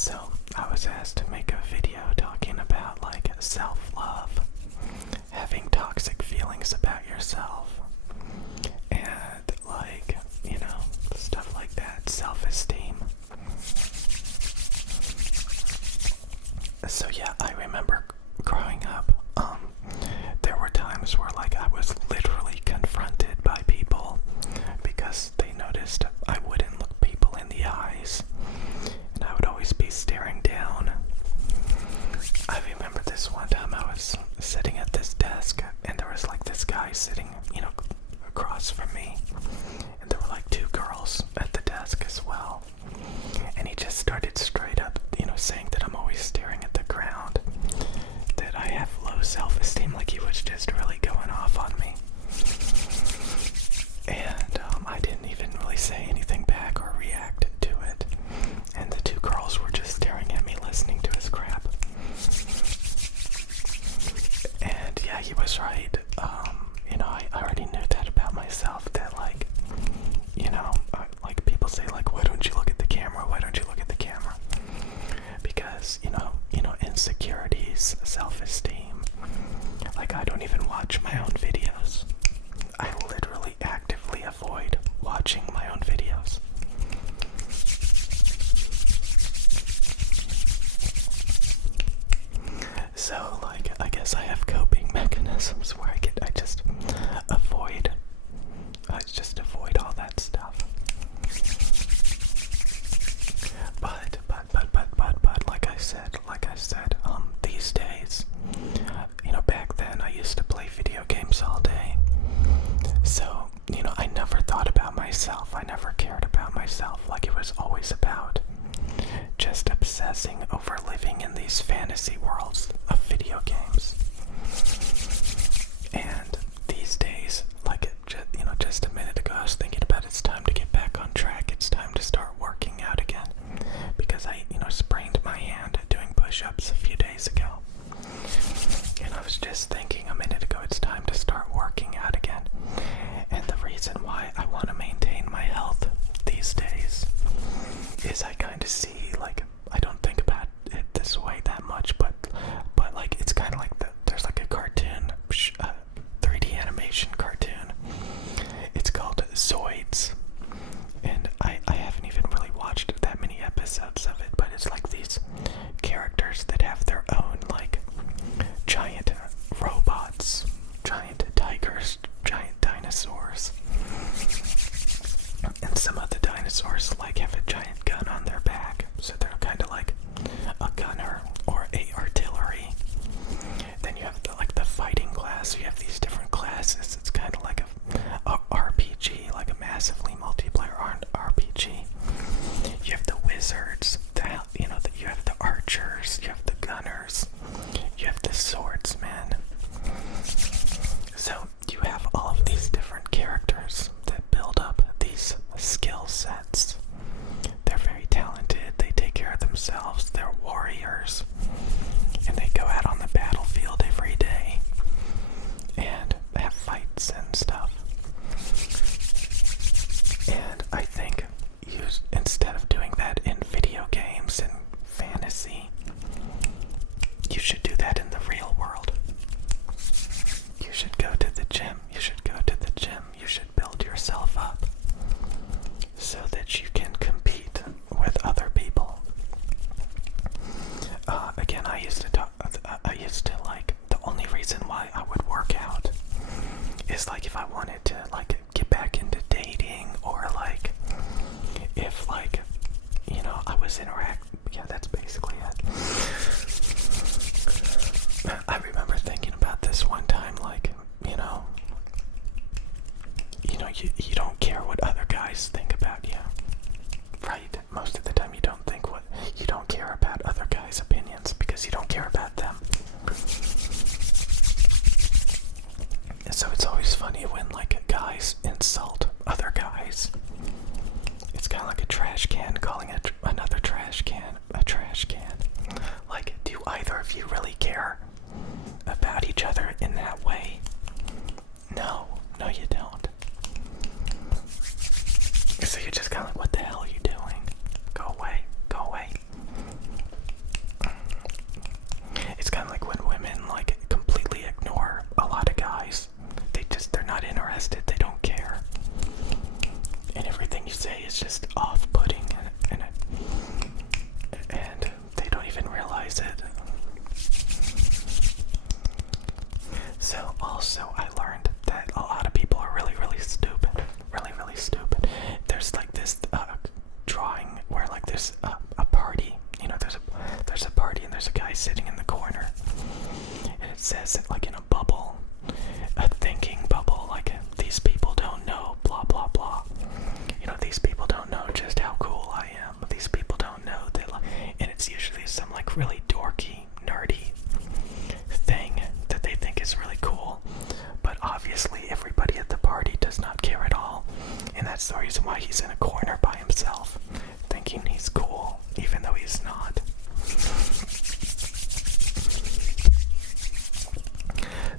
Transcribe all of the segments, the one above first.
So I was asked to make a video talking about like self-love, having toxic feelings about yourself, and like, stuff like that, self-esteem. So yeah, I remember growing up, there were times where like I was literally confronted by people because they noticed I wouldn't look people in the eyes, and I would always be staring down. I remember this one time I was sitting at this desk, and there was like this guy sitting, across from me, and there were like two girls at the desk as well, and he just started straight up, saying that I'm always staring at the ground, that I have low self-esteem, like he was just really going off on me. And I didn't even really say anything back or react to it, and the two girls were just staring at me, listening to his crap. And yeah, he was right. I already knew that about myself, that like, like people say like, why don't you look at the camera? Why don't you look at the camera? Because, insecurities, self-esteem. Like, I don't even watch my own videos. I literally actively avoid watching my own videos. So, like, I guess I have coping mechanisms where I just avoid all that stuff. But, like I said, these days, back then I used to play video games all day. So, I never thought about myself. I never cared about myself. Like, it was always about just obsessing over living in these fantasy worlds of video games. And these days, like, just a minute ago, I was thinking about it's time to get back on track. It's time to start working out again. Because I, sprained my hand doing push-ups a few days ago. And I was just thinking a minute ago, it's time to start working out again. And the reason why I want to maintain my health these days is I kind of see, like, I don't think about it this way that much, but like, it's kind of like there's like a cartoon, 3D animation cartoon. It's called Zoids. And I haven't even really watched that many episodes of it, but it's like these characters that have their own, like, giant robots, giant tigers, giant dinosaurs. And some of the dinosaurs, like, have a giant gun on their back, so they're kind of like a gunner or a artillery. Then you have the fighting class. You have these different classes. It's kind of like a RPG, like a massively multiplayer RPG. You have the wizards, you have the archers, you have the gunners, you have the swordsmen. So you have all of these different characters that build up these skill sets. They're very talented, they take care of themselves, they're warriors, and they go out on the battlefield every day and have fights and stuff. And I think instead of doing that in video games and fantasy, you should do that in the real world. You should go to the gym. You should go to the gym. You should build yourself up so that you can compete with other people. Again, I used to like, the only reason why I would work out is like if I wanted to like get back into dating, or like if like, I was yeah, that's basically it. I remember thinking about this one time, like, you don't care what other guys think about you, right? Most of the time you don't care about other guys' opinions because you don't care about them. So it's always funny when like guys insult other guys. It's kind of like a trash can calling another trash can a trash can. Like, do either of you really care about each other in that there's a guy sitting in the corner, and it says like in a bubble, a thinking bubble, like these people don't know blah blah blah. These people don't know just how cool I am. These people don't know that, and it's usually some like really dorky, nerdy thing that they think is really cool. But obviously everybody at the party does not care at all. And that's the reason why he's in a corner by himself, thinking he's cool, even though he's not.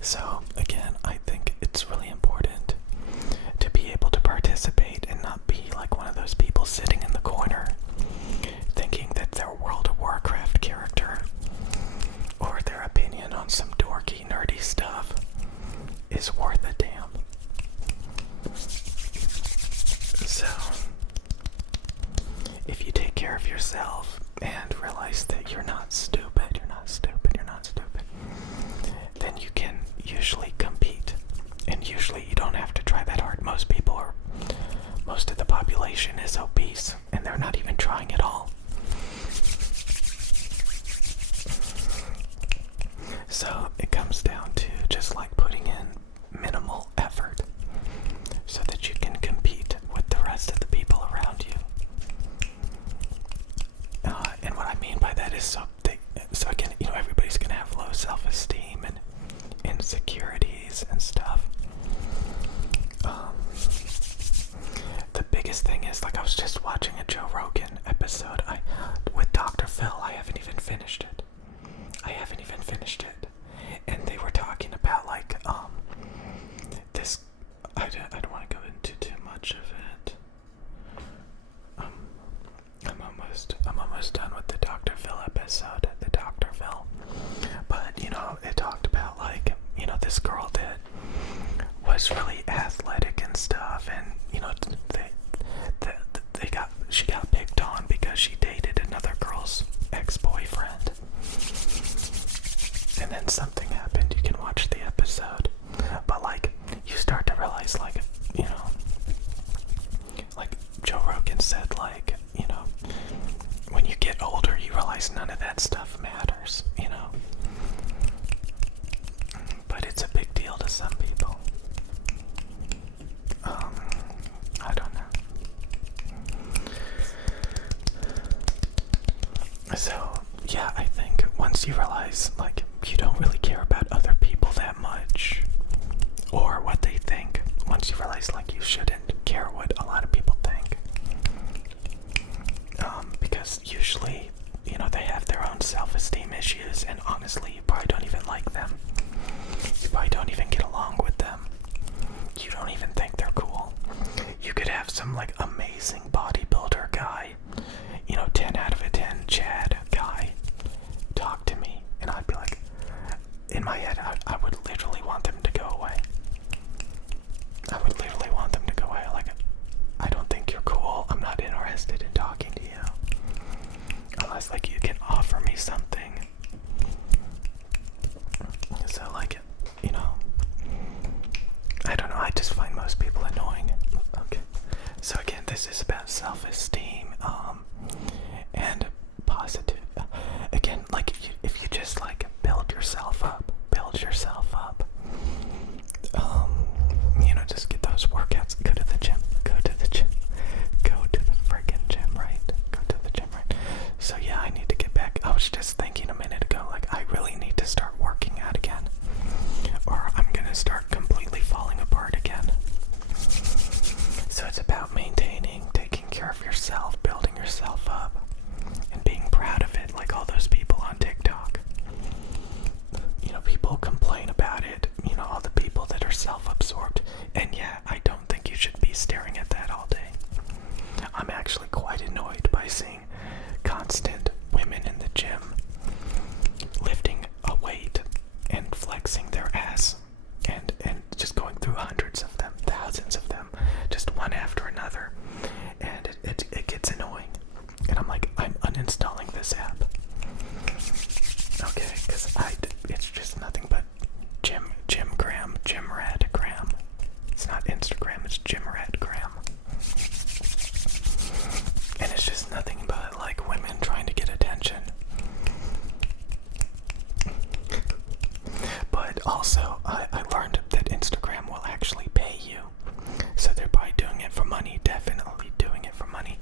So, again, I think it's really important to be able to participate and not be like one of those people sitting in the corner thinking that their World of Warcraft character or their opinion on some dorky, nerdy stuff is worth a damn. So, if you take care of yourself and realize that you're not stupid, then you can usually compete. And usually you don't have to try that hard. Most of the population is obese, and they're not even trying at all. So it comes down to just like putting in minimal effort so that you can compete with the rest of the people around you. And what I mean by that is so again, everybody's gonna have low self-esteem and insecurities and stuff. The biggest thing is, like, I was just watching a Joe Rogan episode with Dr. Phil. I haven't even finished it. And they were talking about like this. I don't want to go into too much of it. I'm almost done with the Dr. Phil episode. But it talked about like this girl that was really athletic and stuff, and she got picked on because she dated another girl's ex-boyfriend. And then something happened. You can watch the episode. But like, you start to realize like, like Joe Rogan said, like, when you get older, you realize none of that stuff matters, But it's a big deal to some people. I don't know. So, yeah, I think once you realize, like, you don't really care about other people that much, or what they think, once you realize, like, you shouldn't care what a lot of people think, because usually, they have their own self-esteem issues, and honestly, you probably don't even like them. You probably don't even get along with them. You don't even think they're cool. You could have some, like, amazing bodybuilder guy, 10 out of a 10 Chad guy, talk to me, and I'd be like, in my head, I would literally want them to go away. Like, I don't think you're cool. I'm not interested in talking to you. also, I learned that Instagram will actually pay you. So they're probably doing it for money, definitely doing it for money.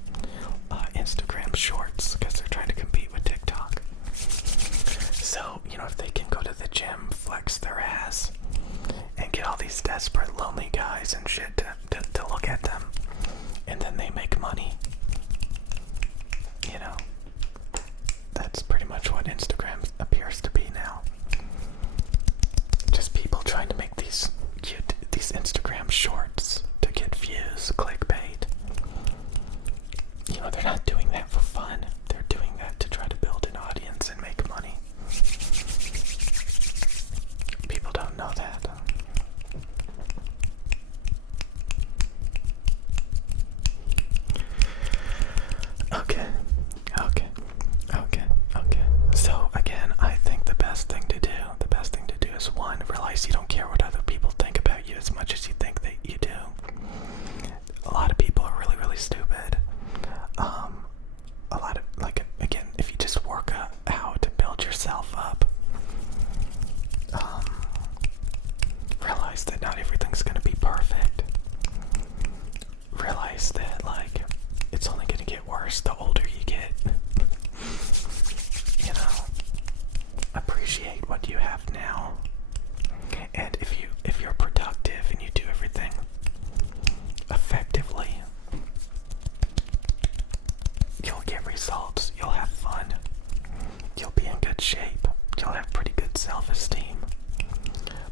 Instagram Shorts, because they're trying to compete with TikTok. So, if they can go to the gym, flex their ass, and get all these desperate, lonely guys and shit to look at them, and then they make money, that's pretty much what Instagram appears to be now. Just people trying to make these Instagram Shorts to get views, clickbait. They're not doing that for fun. They're doing that to try to build an audience and make money. People don't know that. Okay. So again, I think the best thing to do is, one, realize you don't care what other people think about you as much as you think that you do. A lot of people are really, really stupid. A lot of, again, if you just work out to build yourself up, realize that not everything's going to be perfect. Realize that, it's only going to get worse the older you get. Appreciate what you have now. And if you're productive and you do everything effectively, you'll get results, you'll have fun, you'll be in good shape, you'll have pretty good self-esteem.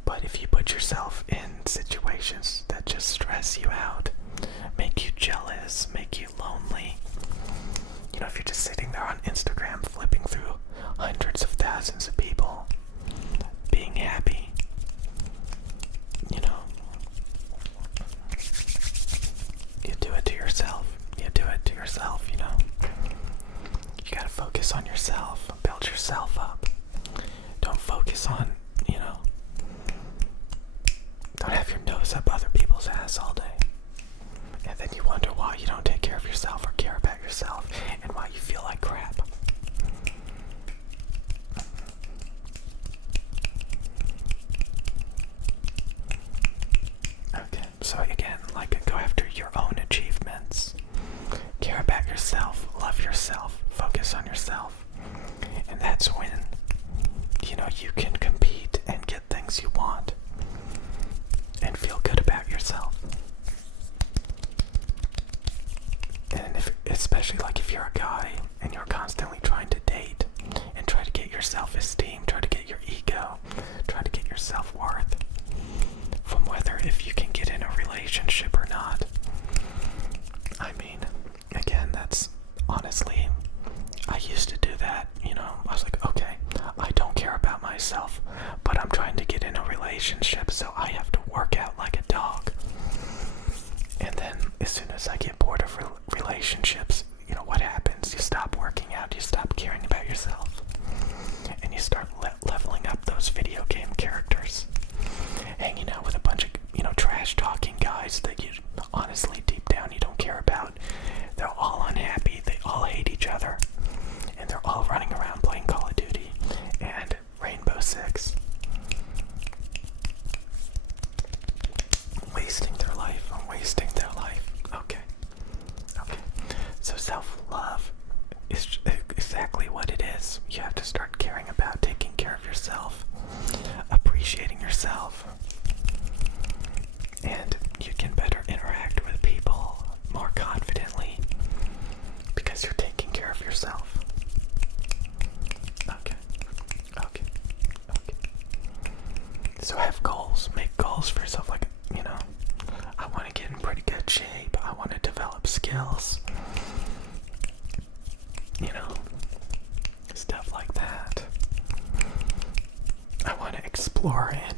But if you put yourself in situations that just stress you out, make you jealous, make you lonely, if you're just sitting there on Instagram flipping through hundreds of thousands of people being happy, you do it to yourself. You gotta focus on yourself, build yourself up. Don't focus on, don't have your nose up other people's ass all day. And then you wonder why you don't take care of yourself or care about yourself, and why you feel like crap. Okay, so again, go after your own achievements. Care about yourself, love yourself, focus on yourself. And that's when, you can compete and get things you want and feel good about yourself. And especially if you're a guy and you're constantly trying to date and try to get your self-esteem, try to get your ego, try to get your self-worth from whether if you can get in a relationship or not. I mean, again, that's honestly, I used to do that, I was like, okay, I don't care about myself, but I'm trying to get in a relationship, so I have to work out like a dog. And then as soon as I get bored of relationships, what happens? You stop working out, you stop caring about yourself, and you start leveling up those video game characters, hanging out with a bunch of, trash-talking guys that you honestly, deep down, you don't care about. They're all unhappy, they all hate each other, and they're all running around playing Call of Duty and Rainbow Six. Wasting their life. Okay. So self-love is exactly what it is. You have to start caring about taking care of yourself, appreciating yourself, and you can better interact with people more confidently because you're taking care of yourself. Okay. So have goals. Make goals for yourself. I want to get in pretty good shape. I want to develop skills. Stuff like that. I want to explore and